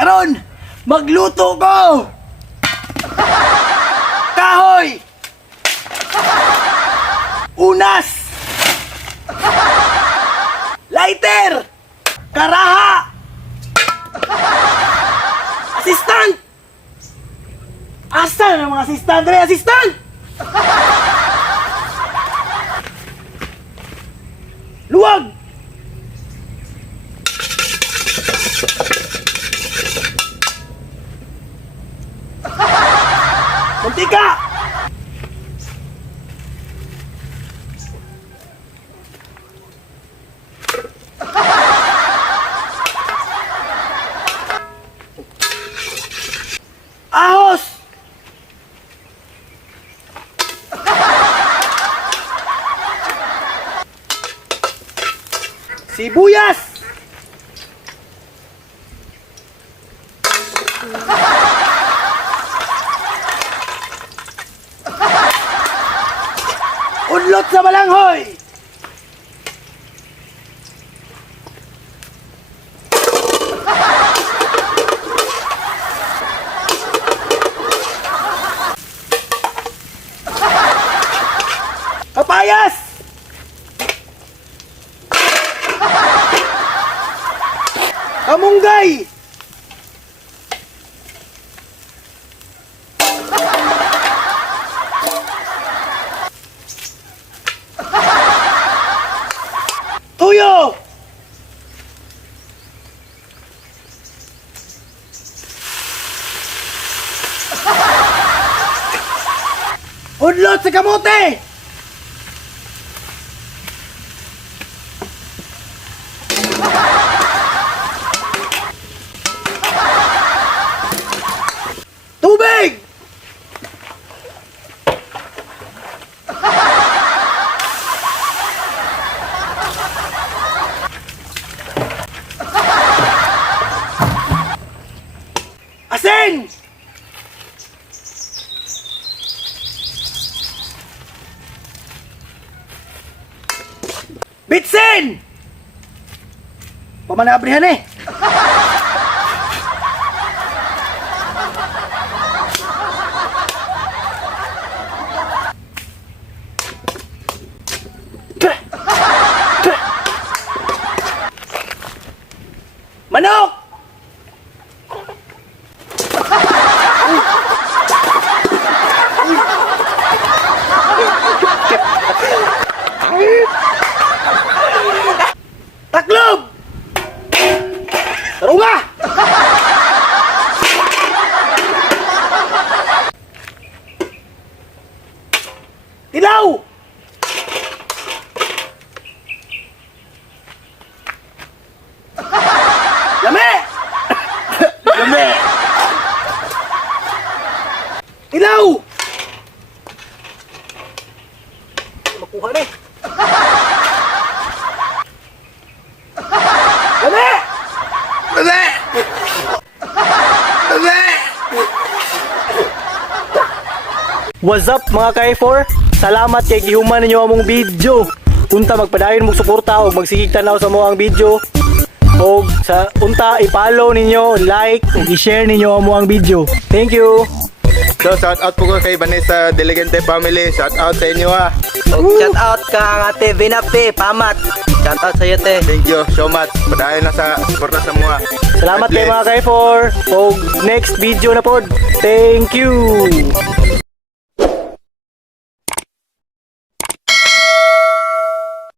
Karon, magluto ko! Kahoy! Unas! Lighter! Karaha! Assistant! Asa na mga assistant? Dre, assistant! Luwag! Mantika! Ahos! Sibuyas! Udlot sa balanghoy! Kapayas! Kamunggay! Tuyo! Udlot sa kamote! Tubig! Asin! Bitsin! Pamanabrihan eh! Manok! Taklob! Tarunga! Tilaw! Lame! Lame! Tilaw! Makuha na eh. Lame! Lame! Lame! What's up mga ka-A4? Salamat kay gihuman ninyo among video. Unta magpadayon mo suporta o magsigig tanaw sa mga video. O sa unta i-follow ninyo, like, ug i-share ninyo among video. Thank you. So shout out po ko kay Vanessa Diligente family. Shout out sa inyo ha. Shout out ka ang ate Vinape, Pamat. Shout out sa iyo te. Thank you so much. Padayon na sa suporta sa mga. Salamat God kay bless. mga ka-A4. O next video na pod. Thank you.